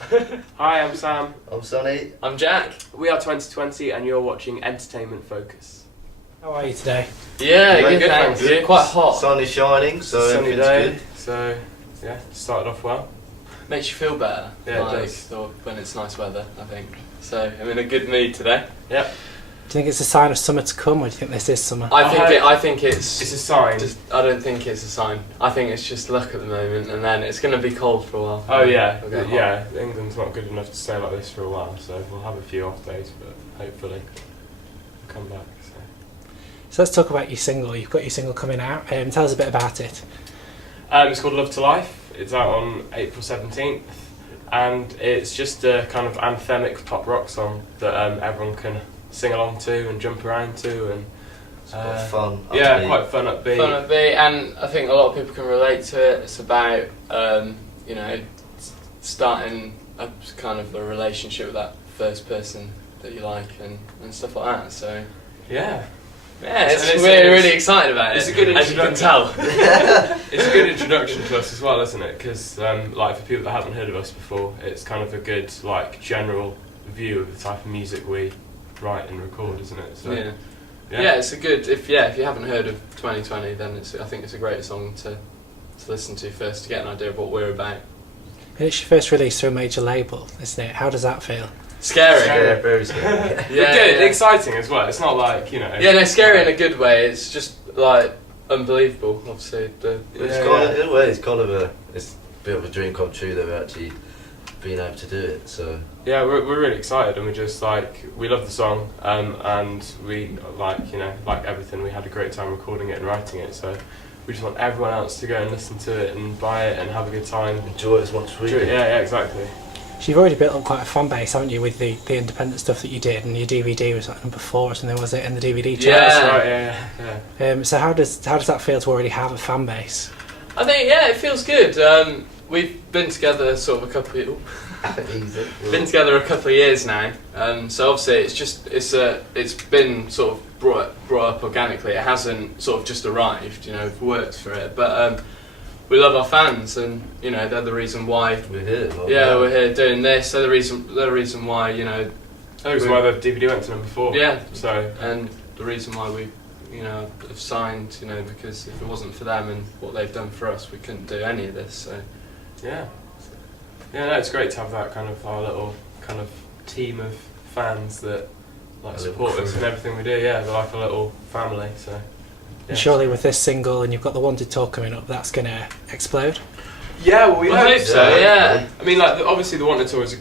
Hi, I'm Sam. I'm Sonny. I'm Jack. We are 2020 and you're watching Entertainment Focus. How are you today? Yeah, Very good, good, thanks. thank you. Quite hot. Sun is shining, so Sunny everything's day, good. so yeah, started off well. Makes you feel better. Yeah, it like, does. when it's nice weather, I think. So I'm in a good mood today. Yep. Do you think it's a sign of summer to come, or do you think this is summer? I think it's It's a sign. I don't think it's a sign. I think it's just luck at the moment, and then it's going to be cold for a while. Oh yeah, It'll get hot. yeah. England's not good enough to stay like this for a while, so we'll have a few off days, but hopefully we'll come back. So let's talk about your single. You've got your single coming out. Tell us a bit about it. It's called Love to Life. It's out on April 17th, and it's just a kind of anthemic pop rock song that everyone can sing along to and jump around to, and It's quite fun. yeah, upbeat. quite fun, upbeat. Fun to be, and I think a lot of people can relate to it. It's about starting a kind of a relationship with that first person that you like and stuff like that. So Yeah. yeah, And we're really excited about it. it's a good as you can introduction. tell. It's a good introduction to us as well, isn't it? Because like for people that haven't heard of us before, it's kind of a good like general view of the type of music we write and record, isn't it? So, Yeah. Yeah, it's a good. If you haven't heard of 2020, then I think it's a great song to listen to first to get an idea of what we're about. And it's your first release through a major label, isn't it? How does that feel? Scary. Yeah, very scary. But good, yeah. exciting as well. It's not like Yeah, no, scary in a good way. It's just like unbelievable. Obviously, It's Yeah, kind yeah. of, in a way, it's a bit of a dream come true that we're actually being able to do it. So Yeah, we're really excited, and we just we love the song, and we like everything. We had a great time recording it and writing it, so we just want everyone else to go and listen to it and buy it and have a good time. enjoy it as much as we do. Yeah, exactly. So you've already built up quite a fan base, haven't you, with the independent stuff that you did, and your DVD was like number 4 or something, was it, in the DVD chart? Yeah. That's right. Yeah. So how does that feel to already have a fan base? I think it feels good. We've been together sort of a couple of years now. So obviously it's been sort of brought up organically. It hasn't sort of just arrived. We've worked for it, but we love our fans, and they're the reason why. We're here. We're here doing this. They're the reason why. That was why the DVD went to number 4. Yeah. So And the reason why we, have signed, because if it wasn't for them and what they've done for us, we couldn't do any of this. So yeah. Yeah, no, it's great to have that kind of our little kind of team of fans that like A little support us crew. in everything we do. Yeah, they're like a little family. So. Yeah. And surely with this single, and you've got the Wanted tour coming up, that's going to explode? Yeah, well, we I hope so. Yeah. I mean, obviously the Wanted Tour is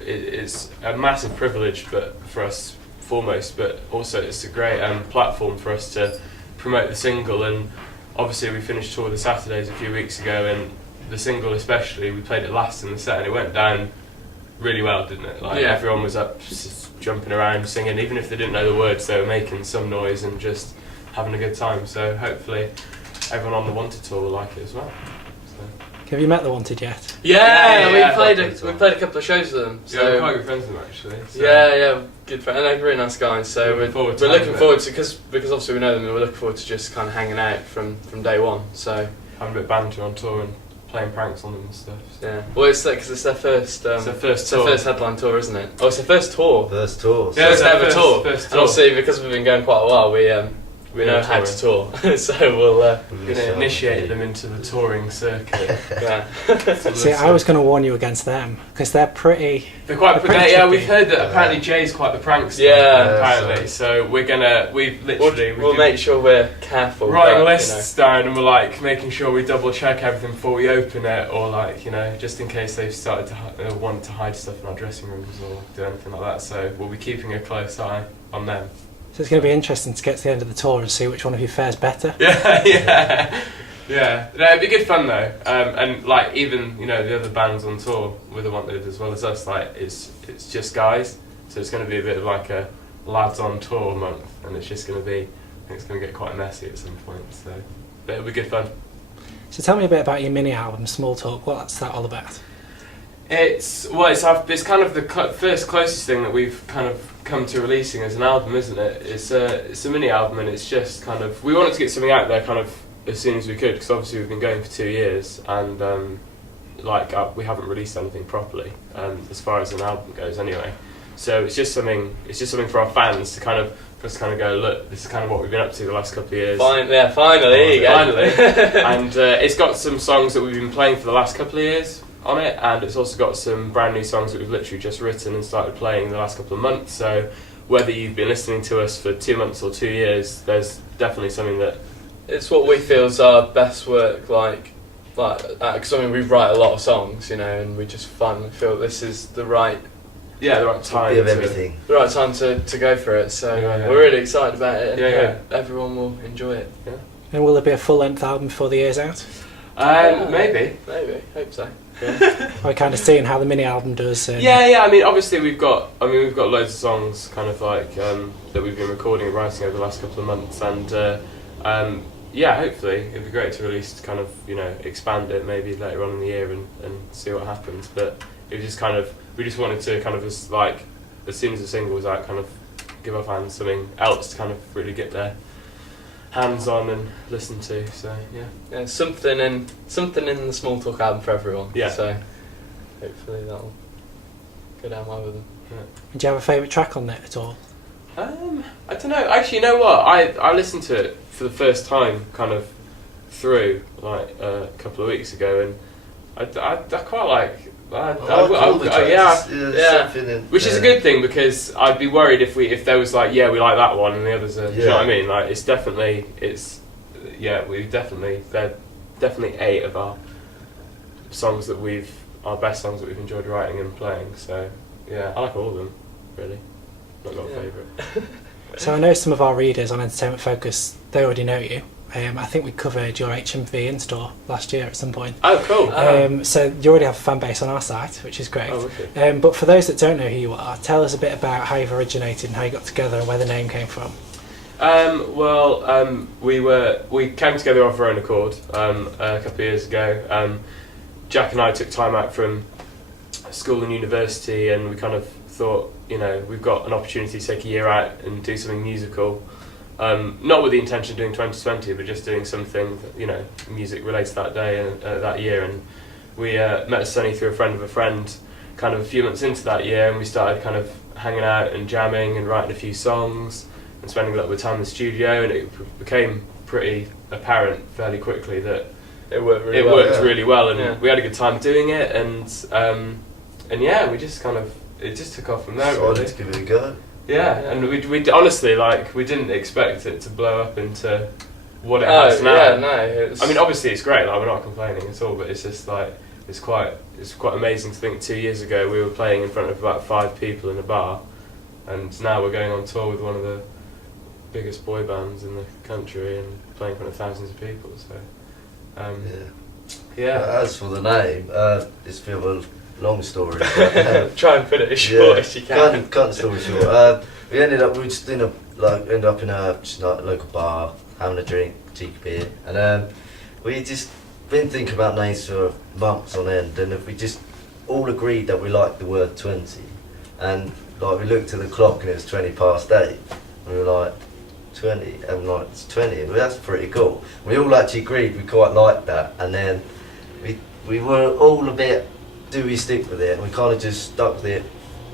it's a massive privilege, but for us foremost, but also it's a great platform for us to promote the single. And obviously we finished Tour of the Saturdays a few weeks ago, and the single especially, we played it last in the set, and it went down really well, didn't it? Like Yeah. everyone was up jumping around, singing, even if they didn't know the words, they were making some noise and just having a good time. So hopefully everyone on the Wanted Tour will like it as well. Have you met the Wanted yet? Yeah, we yeah. played a couple of shows with them. Yeah, we're So quite good friends with them actually. So. yeah, good friend. And they're really nice guys. So Looking forward to we're looking having forward to because obviously we know them. We're looking forward to just kind of hanging out from day one. So Having a bit of banter on tour and playing pranks on them and stuff. So. yeah. Well, it's because it's their first. It's their first it's their tour. first headline tour, isn't it? Oh, it's their first tour. First tour. Yeah, First it's their ever first- tour. first And tour. obviously because we've been going quite a while, we know how to tour. So we'll. We're going to initiate them into the touring circuit. Yeah. See, I was going to warn you against them, because they're pretty... They're quite. They're pretty Yeah, tricky. we've heard that apparently Jay's quite the prankster. Yeah. apparently. So we've literally We'll make sure we're careful. writing but, lists down, and we're like making sure we double check everything before we open it, or like just in case they've started to want to hide stuff in our dressing rooms or do anything like that. So we'll be keeping a close eye on them. So it's going to be interesting to get to the end of the tour and see which one of you fares better. Yeah. No, it'd be good fun though, and like even the other bands on tour with the Wanted as well as us, like it's just guys, so it's going to be a bit of like a lads on tour month, and it's just going to be, I think it's going to get quite messy at some point. So, but it'll be good fun. So tell me a bit about your mini album, Small Talk. What's that all about? It's kind of the first closest thing that we've kind of come to releasing as an album, isn't it? It's a mini album, and it's just kind of, we wanted to get something out there kind of as soon as we could, because obviously we've been going for 2 years, and we haven't released anything properly as far as an album goes anyway. So it's just something for our fans to kind of go, look, this is kind of what we've been up to the last couple of years. Finally, there you go. Finally. And it's got some songs that we've been playing for the last couple of years on it, and it's also got some brand new songs that we've literally just written and started playing in the last couple of months. So whether you've been listening to us for 2 months or 2 years, there's definitely something that... It's what we feel is our best work, because I mean, we write a lot of songs, you know, and we just finally feel this is the right time. Bit of everything. the right time to go for it. So Yeah. we're really excited about it, and Yeah. hope everyone will enjoy it. And will there be a full-length album before the year's out? Maybe. Hope so. Are we kind of seeing how the mini album does? Yeah. I mean, obviously we've got loads of songs kind of like that we've been recording and writing over the last couple of months, and hopefully it'd be great to release, kind of, you know, expand it maybe later on in the year and see what happens. But it was just kind of, we just wanted to kind of as soon as the single was out, kind of give our fans something else to kind of really get their hands on and listen to. So Yeah, something in the Small Talk album for everyone. Yeah. So hopefully that'll go down well with them. Do you have a favourite track on it at all? I don't know. Actually, you know what? I listened to it for the first time kind of through a couple of weeks ago, and I quite like. Which is a good thing, because I'd be worried if there was we like that one and the others are. Do you know what I mean? Like, they're definitely 8 of our best songs that we've enjoyed writing and playing. So yeah, I like all of them really. Not got a favourite. So I know some of our readers on Entertainment Focus, they already know you. I think we covered your HMV in-store last year at some point. Oh, cool. So you already have a fan base on our site, which is great. Oh, okay. But for those that don't know who you are, tell us a bit about how you've originated and how you got together and where the name came from. We came together of our own accord a couple of years ago. Jack and I took time out from school and university, and we kind of thought, you know, we've got an opportunity to take a year out and do something musical. Not with the intention of doing 2020, but just doing something, you know, music related that day and that year. And we met Sonny through a friend of a friend, kind of a few months into that year, and we started kind of hanging out and jamming and writing a few songs and spending a little bit of time in the studio. And it became pretty apparent fairly quickly that It worked really well, and we had a good time doing it. And yeah, we just kind of, it just took off from there. So really. let's give it a go. Yeah, and we honestly, we didn't expect it to blow up into what it has now. Yeah, no. I mean, obviously it's great. We're not complaining at all, but it's just it's quite amazing to think 2 years ago we were playing in front of about 5 people in a bar, and now we're going on tour with one of the biggest boy bands in the country and playing in front of thousands of people. So, yeah. As for the name, it's a bit of a long story. But, Try and put it as short as you can. Cut the story short. We ended up in a local bar, having a drink, cheeky beer, and we just been thinking about names for months on end, and if we just all agreed that we liked the word 20, and we looked at the clock and it was 20 past 8, and we were like, 20, and it's 20, and that's pretty cool. We all actually agreed we quite liked that, and then we were all a bit, do we stick with it? And we kind of just stuck with it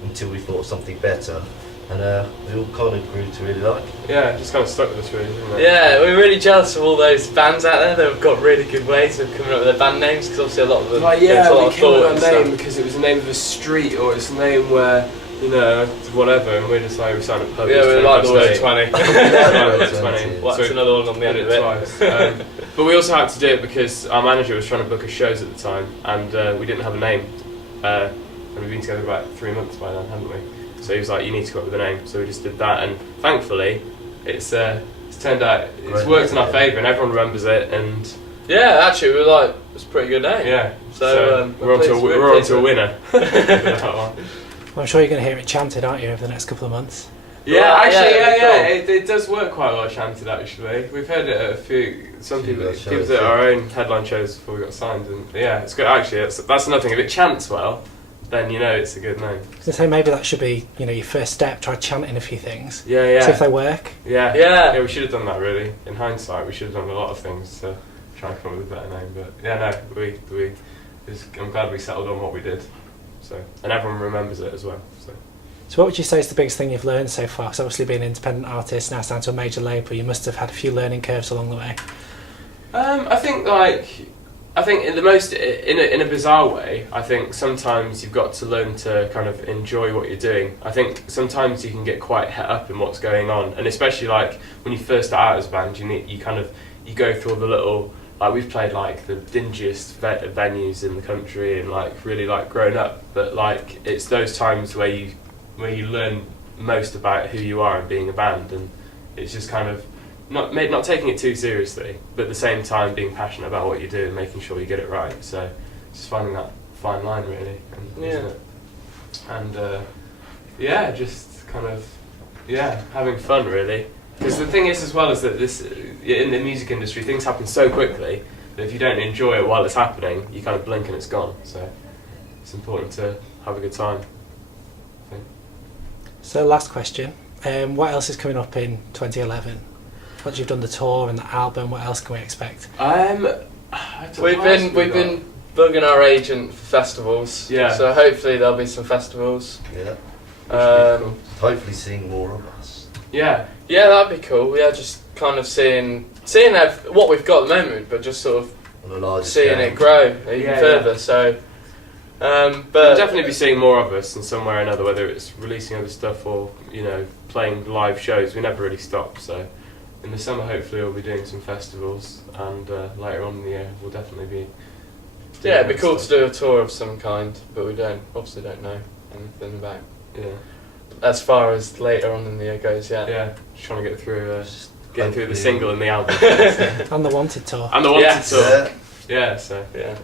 until we thought something better, and we all kind of grew to really like it. Yeah, just kind of stuck with us really, didn't it? Yeah, we're really jealous of all those bands out there that have got really good ways of coming up with their band names, because obviously a lot of them we go to a lot of came thought with and our name stuff. because it was the name of a street, or it's a name where, you know, whatever, and we're just we signed a pub. Yeah, we like the word 20. 20. Well, that's another one on the end of it. Twice. But we also had to do it because our manager was trying to book us shows at the time, and we didn't have a name. And we've been together about 3 months by then, hadn't we? So he was like, you need to come up with a name. So we just did that, and thankfully, it's turned out, it's worked in our favour, and everyone remembers it, and... Yeah, actually, we were like, it's a pretty good name. Yeah, so we're on to a winner. Well, I'm sure you're going to hear it chanted, aren't you, over the next couple of months? Yeah, actually, cool. It does work quite a lot chanted, actually. We've heard it at some people shows, at our own headline shows before we got signed, and yeah, it's good. Actually, that's another thing. If it chants well, then you know it's a good name. I was going to say, maybe that should be, you know, your first step. Try chanting a few things. Yeah. See if they work. Yeah, we should have done that, really. In hindsight, we should have done a lot of things to try and come up with a better name. But yeah, no, we I'm glad we settled on what we did. So, and everyone remembers it as well. So what would you say is the biggest thing you've learned so far? 'Cause obviously being an independent artist, now signed to a major label, you must have had a few learning curves along the way. I think in the most in a bizarre way, I think sometimes you've got to learn to kind of enjoy what you're doing. I think sometimes you can get quite het up in what's going on, and especially like when you first start out as a band, you go through all the little, like we've played like the dingiest venues in the country and like really like grown up, but like it's those times where you learn most about who you are and being a band, and it's just kind of not taking it too seriously, but at the same time being passionate about what you do and making sure you get it right. So just finding that fine line really, isn't it? And just kind of having fun really. Because the thing is as well is that in the music industry things happen so quickly that if you don't enjoy it while it's happening, you kind of blink and it's gone. So it's important to have a good time, I think. So last question, what else is coming up in 2011? Once you've done the tour and the album, what else can we expect? We've been bugging our agent for festivals. Yeah. So hopefully there'll be some festivals. Yeah. Hopefully seeing more of us. Yeah. Yeah, that'd be cool. Yeah, just kind of seeing what we've got at the moment, but just sort of On a larger seeing scale. it grow even further. Yeah. So, We'll but definitely be seeing more of us in some way or another, whether it's releasing other stuff or playing live shows. We never really stop. So in the summer, hopefully, we'll be doing some festivals, and later on in the year, we'll definitely be. yeah, it'd be cool to do a tour of some kind, but we obviously don't know anything about Yeah, as far as later on in the year goes. Yeah. yeah. Just trying to get through, Just getting through the hopefully- single and the album, And the Wanted tour. and the Wanted Yes. tour. Yeah. Yeah, so Yeah. yeah.